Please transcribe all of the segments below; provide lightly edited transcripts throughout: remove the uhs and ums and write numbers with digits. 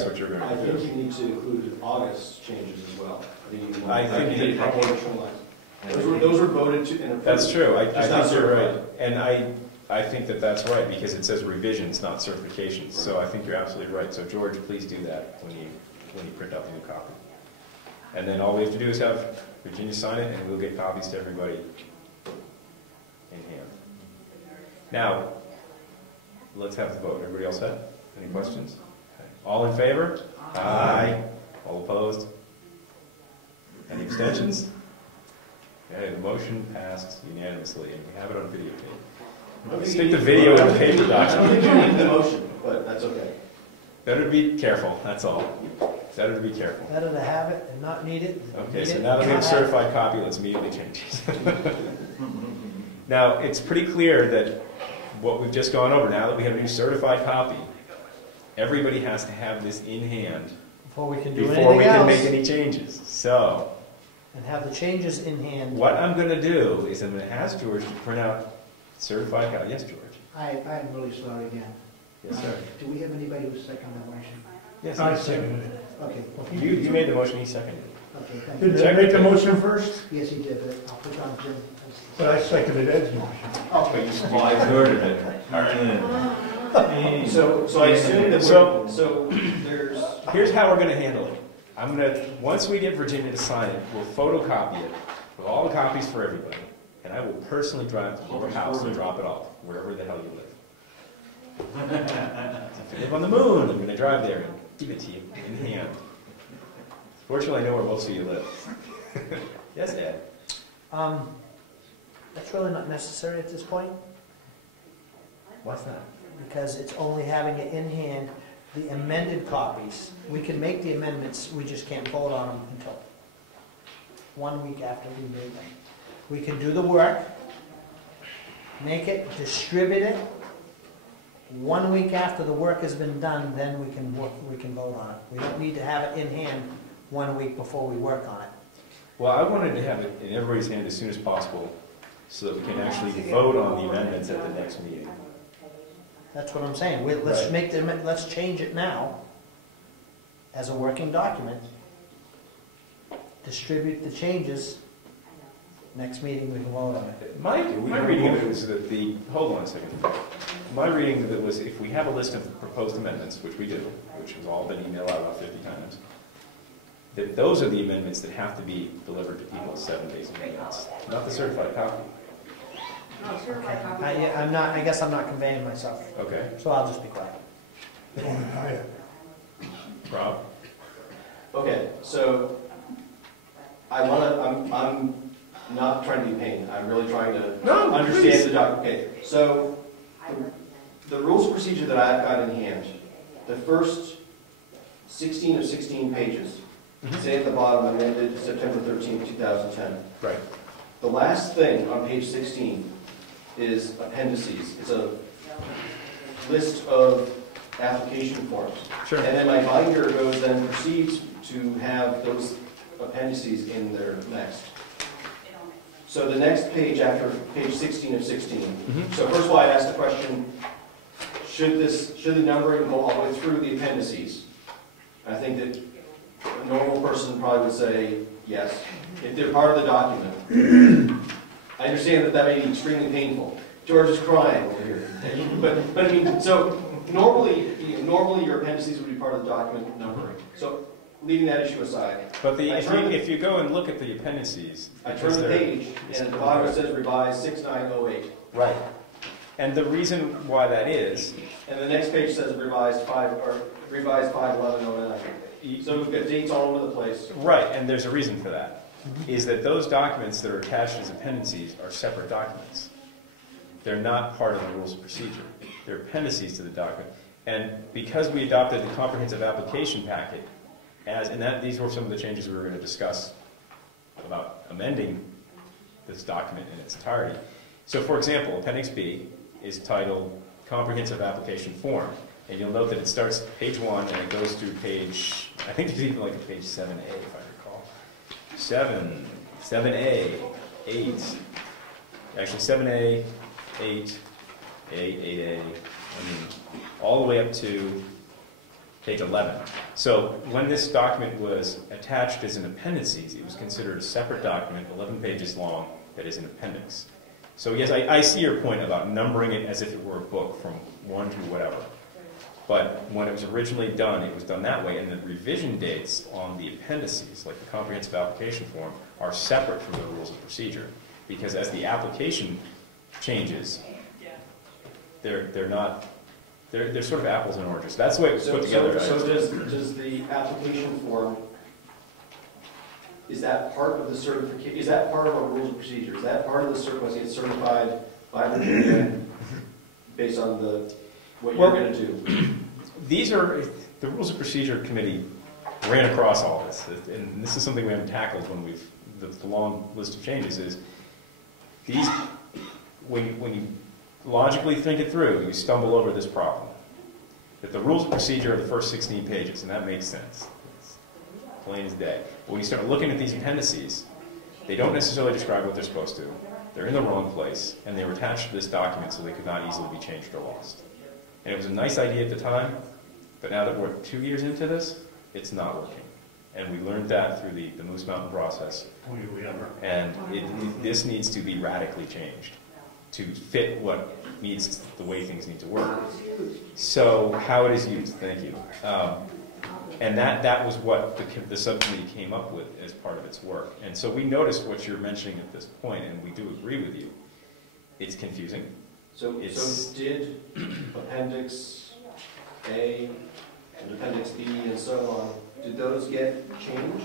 that's what you're going to do. I think you need to include August changes as well. I think you probably. Those were voted to. And that's true. I think you're right, and I think that that's right because it says revisions, not certifications. Right. So I think you're absolutely right. So George, please do that when you print out the new copy. And then all we have to do is have Virginia sign it, and we'll get copies to everybody in hand. Now, let's have the vote. Everybody else set? Any questions? Okay. All in favor? Aye. All opposed? Any abstentions? Okay, the motion passed unanimously, and we have it on videotape. Stick the video in the paper document. I don't think you need the motion, but that's okay. Better to be careful, that's all. Better to be careful. Better to have it and not need it. Okay, so now that we have a certified copy, let's immediately change it. Now, it's pretty clear that what we've just gone over, now that we have a new certified copy, everybody has to have this in hand before we can do before we anything can else. make any changes. So, and have the changes in hand. what I'm going to do is I'm going to ask George to print out certified copy. Yes, George. I'm really sorry again. Yes, sir. Do we have anybody who's second the motion? Yes, I seconded it. Okay. You made the motion, he seconded it. Okay, thank you. Did I make the motion first? Yes, he did, but I'll put on Jim. But I seconded Ed's motion. Oh, but you exerted it. So I assume that so there's. Here's how we're going to handle it. I'm going to, once we get Virginia to sign it, we'll photocopy it with all the copies for everybody, and I will personally drive to your house and drop it off, wherever the hell you live. If you live on the moon, I'm going to drive there and give it to you in hand. Fortunately, I know where most of you live. Yes, Ed? That's really not necessary at this point, What's that? because it's only having it in hand. The amended copies, we can make the amendments, we just can't vote on them until 1 week after we made them. We can do the work, make it, distribute it. 1 week after the work has been done, then we can vote on it. We don't need to have it in hand 1 week before we work on it. Well, I wanted to have it in everybody's hand as soon as possible so that we can actually vote on the amendments at the next meeting. That's what I'm saying. Let's Right. make them. Let's change it now as a working document. Distribute the changes. Next meeting we can vote on it. My reading of it was that hold on a second. My reading of it was if we have a list of proposed amendments, which we do, which has all been emailed out about 50 times, that those are the amendments that have to be delivered to people 7 days in advance, not the certified copy. Okay. I guess I'm not conveying myself. Okay. So I'll just be quiet. Rob? Okay, so I'm not trying to be a pain. I'm really trying to understand the document. Okay, so the rules of procedure that I've got in hand, the first 16 of 16 pages, say at the bottom, amended September 13, 2010. Right. The last thing on page 16 is appendices. It's a list of application forms. Sure. And then my binder goes and proceeds to have those appendices in there next. So the next page after page 16 of 16. So first of all, I asked the question, should the numbering go all the way through the appendices? I think that a normal person probably would say yes, if they're part of the document. I understand that may be extremely painful. George is crying over here. But I mean, so normally your appendices would be part of the document numbering. So leaving that issue aside. But if you go and look at the appendices, I turn the page, and at the bottom it says revised 6908. Right. And the reason why that is, and the next page says revised 5/11/09. So we've got dates all over the place. Right, and there's a reason for that. Is that those documents that are attached as appendices are separate documents. They're not part of the rules of procedure. They're appendices to the document. And because we adopted the comprehensive application packet, these were some of the changes we were going to discuss about amending this document in its entirety. So for example, Appendix B is titled Comprehensive Application Form. And you'll note that it starts page 1 and it goes through page, I think there's even like a page 7A if I recall. 7A, 8, actually 7A, 8, 8A, I mean, all the way up to page 11. So when this document was attached as an appendices, it was considered a separate document, 11 pages long, that is an appendix. So yes, I see your point about numbering it as if it were a book from 1 to whatever. But when it was originally done, it was done that way, and the revision dates on the appendices, like the comprehensive application form, are separate from the rules of procedure. Because as the application changes, they're sort of apples and oranges. That's the way it was put together. So does the application form, is that part of the certification, is that part of our rules of procedure? Is that part of the certified by Virginia based on what you're going to do? These are, the Rules of Procedure Committee ran across all this, and this is something we haven't tackled when the long list of changes is, these, when you logically think it through, you stumble over this problem. That the Rules of Procedure are the first 16 pages, and that makes sense. It's plain as day. But when you start looking at these appendices, they don't necessarily describe what they're supposed to. They're in the wrong place, and they were attached to this document so they could not easily be changed or lost. And it was a nice idea at the time, but now that we're 2 years into this, it's not working. And we learned that through the Moose Mountain process. And this needs to be radically changed to fit the way things need to work. So how it is used, thank you. And that was what the subcommittee came up with as part of its work. And so we noticed what you're mentioning at this point, and we do agree with you. It's confusing. So did Appendix A and Appendix B and so on, did those get changed?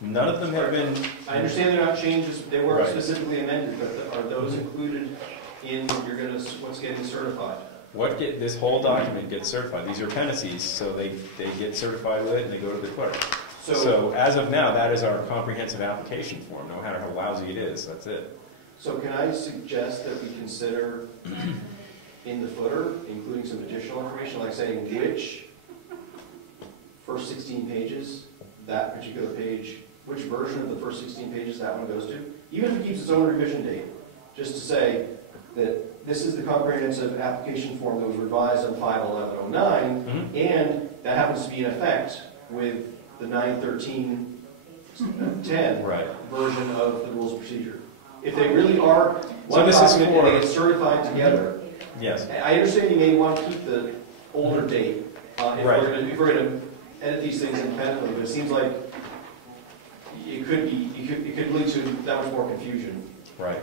None of them have been... I understand they're not changes, they weren't Right. specifically amended, but are those included in what's getting certified? This whole document gets certified. These are appendices, so they get certified with it and they go to the clerk. So as of now, that is our comprehensive application form, no matter how lousy it is, that's it. So can I suggest that we consider in the footer, including some additional information, like saying which first 16 pages, that particular page, which version of the first 16 pages that one goes to? Even if it keeps its own revision date, just to say that this is the comprehensive application form that was revised on 5/11/09, and that happens to be in effect with the 9/13/10 version of the rules of procedure. If they really are one document and they get certified together, yes. I understand you may want to keep the older date if we're going to edit these things independently, but it seems like it could lead to that much more confusion. Right.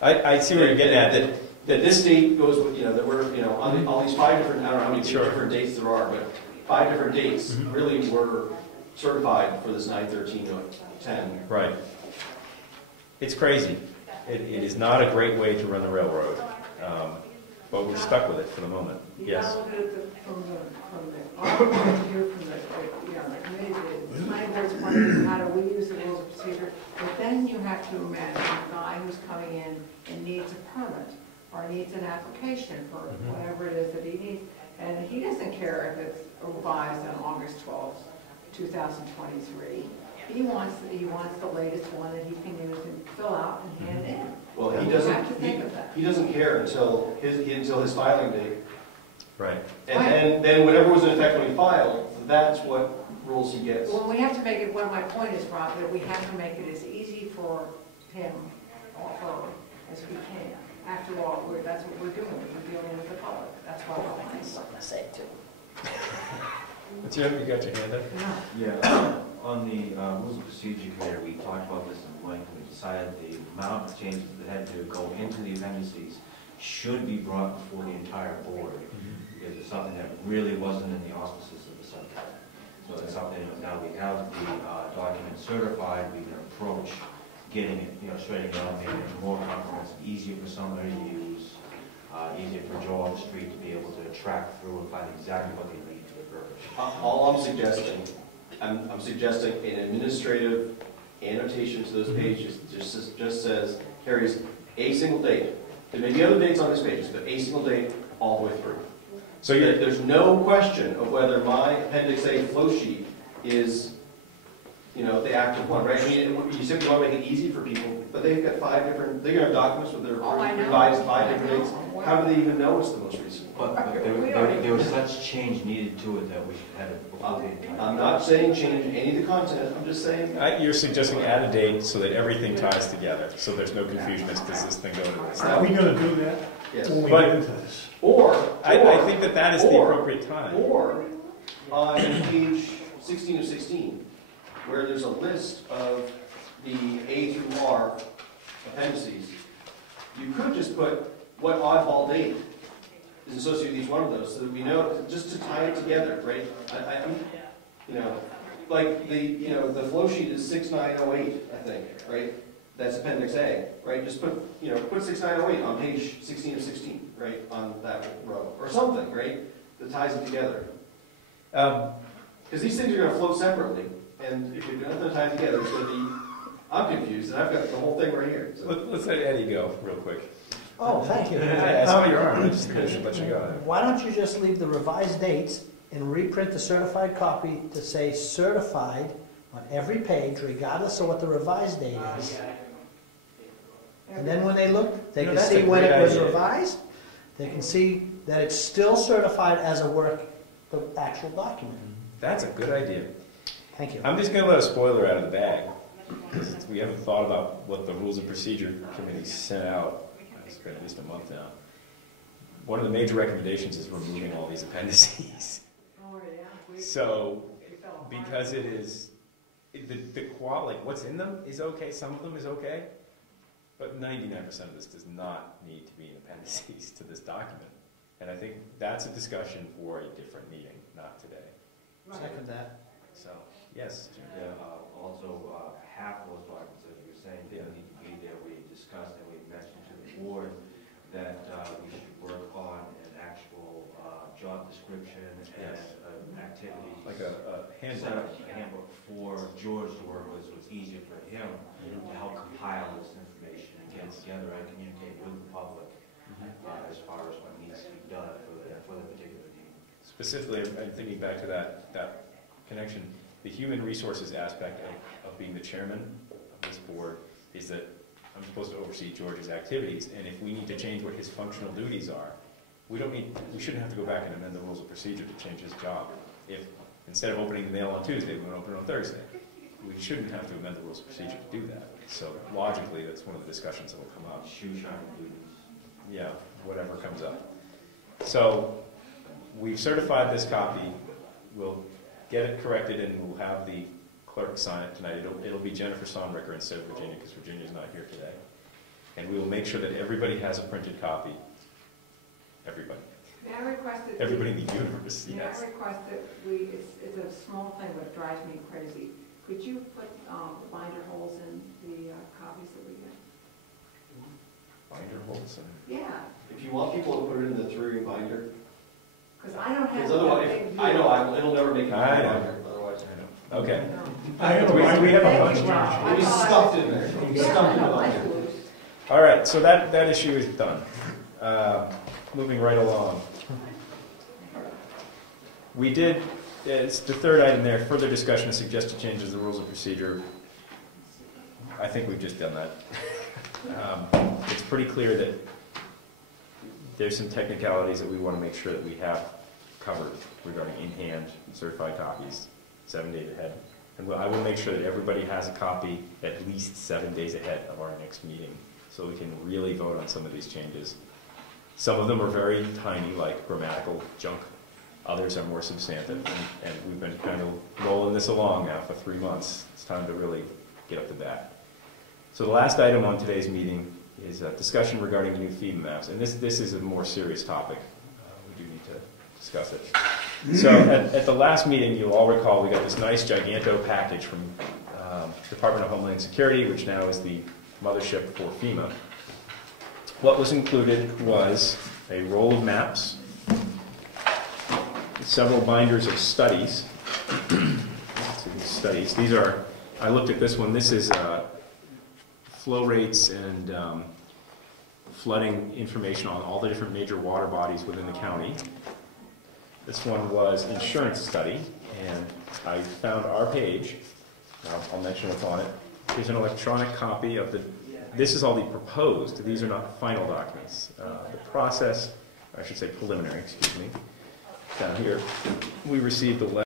I see where you're getting at. That this date goes with, that we're, on all these 5 different, I don't know how many different dates there are, but 5 different dates really were certified for this 9/13/10. Right. It's crazy. It is not a great way to run the railroad, but we're stuck with it for the moment. Yes. From the committee, the planning board's wondering how do we use the rules of procedure, but then you have to imagine a guy who's coming in and needs a permit or needs an application for whatever it is that he needs, and he doesn't care if it's revised on August 12th, 2023. He wants the latest one that he can use and fill out and hand in. Well, so he doesn't care until his filing date. Right. And then whatever was in effect when he filed, that's what rules he gets. Well, we have to make it, well, my point is, Rob, that we have to make it as easy for him or her as we can. After all, that's what we're doing. We're dealing with the public. That's why we're doing something to say too. But you got your hand up? Yeah. On the rules of procedure here, we talked about this in length. We decided the amount of changes that had to go into the appendices should be brought before the entire board, because it's something that really wasn't in the auspices of the subcommittee. So it's something that now we have the document certified, we can approach getting it, straightening it out, making it more comprehensive, easier for somebody to use, easier for Joe on the street to be able to track through and find exactly what they need for the purpose. All I'm suggesting, I'm suggesting an administrative annotation to those pages just says, carries a single date. There may be other dates on these pages, but a single date all the way through. So there's no question of whether my Appendix A flow sheet is you know, the active one, right? I mean, you simply want to make it easy for people, but they've got 5 different, they're gonna have documents with their Oh, I know. revised 5 I different dates. know. How do they even know it's the most recent? But there was such change needed to it that we had it before the entire. I'm not saying change any of the content, I'm just saying, You're suggesting add a date so that everything ties together, so there's no confusion as does this thing go to this. Are we gonna do that yes. when we But- get into this? I think that is the or- appropriate time. Or on page 16 of 16, where there's a list of the A through R appendices, you could just put what oddball date is associated with each one of those, so that we know, just to tie it together, right? You know, like the flow sheet is 6908, I think, right? That's Appendix A, right? Just put 6908 on page 16 of 16, right, on that row, or something, right, that ties it together. Because these things are going to float separately, and if you're going to tie it together, it's going to be, I'm confused, and I've got the whole thing right here. So. Let's let Eddie go real quick. Oh, thank you. I saw your arm, I just let you go. Why don't you just leave the revised dates and reprint the certified copy to say certified on every page, regardless of what the revised date is? And then when they look, they You know, can that's see a when great it was idea. revised, they can see that it's still certified as a work, the actual document. That's a good idea. Thank you. I'm just going to let a spoiler out of the bag. We haven't thought about what the Rules of Procedure Committee sent out. It's been at least a month now. One of the major recommendations is removing all these appendices. Oh, yeah. So, because it is, the quality, like what's in them is okay, some of them is okay, but 99% of this does not need to be in appendices to this document. And I think that's a discussion for a different meeting, not today. Second that. So, yes, Jim. Yeah, also, half of those documents, as you were saying, didn't need to be there. We discussed and we mentioned to the board that we should work on an actual job description and an activity. Like a Set handbook. up a handbook for George to work with, so it's easier for him to help compile this information and get it together and communicate with the public as far as what needs to be done for the particular team. Specifically, I'm thinking back to that connection. The human resources aspect of being the chairman of this board is that I'm supposed to oversee George's activities, and if we need to change what his functional duties are, we shouldn't have to go back and amend the rules of procedure to change his job. If instead of opening the mail on Tuesday, we want to open it on Thursday, we shouldn't have to amend the rules of procedure to do that. So logically, that's one of the discussions that will come up. Shoe shining duties. Yeah, whatever comes up. So we've certified this copy. We'll get it corrected and we'll have the clerk sign it tonight. It'll be Jennifer Sonricker instead of Virginia because Virginia's not here today. And we will make sure that everybody has a printed copy. Everybody. May I request that? Everybody in the universe, May yes. I request that it's a small thing, but it drives me crazy. Could you put binder holes in the copies that we get? Binder holes and... Yeah, If you want people to put it in the 3-ring binder, because I don't have. because otherwise, that big I view. know, it'll never make it in the I know. binder, otherwise. I know. Okay. No. I have a We binder. have a Thank bunch. you, Rob. I It'll be thought- stuffed in there. It'll be Yeah, stuffed in the I like binder. loose. All right, so that issue is done. Moving right along. We did, it's the third item there, further discussion of suggested changes to the rules of procedure. I think we've just done that. It's pretty clear that there's some technicalities that we want to make sure that we have covered regarding in-hand certified copies 7 days ahead. And I will make sure that everybody has a copy at least 7 days ahead of our next meeting, so we can really vote on some of these changes. Some of them are very tiny, like grammatical junk. Others are more substantive, and we've been kind of rolling this along now for 3 months. It's time to really get up to bat. So the last item on today's meeting is a discussion regarding the new FEMA maps, and this is a more serious topic. We do need to discuss it. So at the last meeting, you'll all recall, we got this nice giganto package from Department of Homeland Security, which now is the mothership for FEMA. What was included was a roll of maps, several binders of studies. These are, I looked at this one, this is flow rates and flooding information on all the different major water bodies within the county. This one was insurance study, and I found our page, I'll mention what's on it. Here's an electronic copy of the, this is all the proposed, these are not final documents. The process, I should say preliminary, excuse me, down here, we received the letter.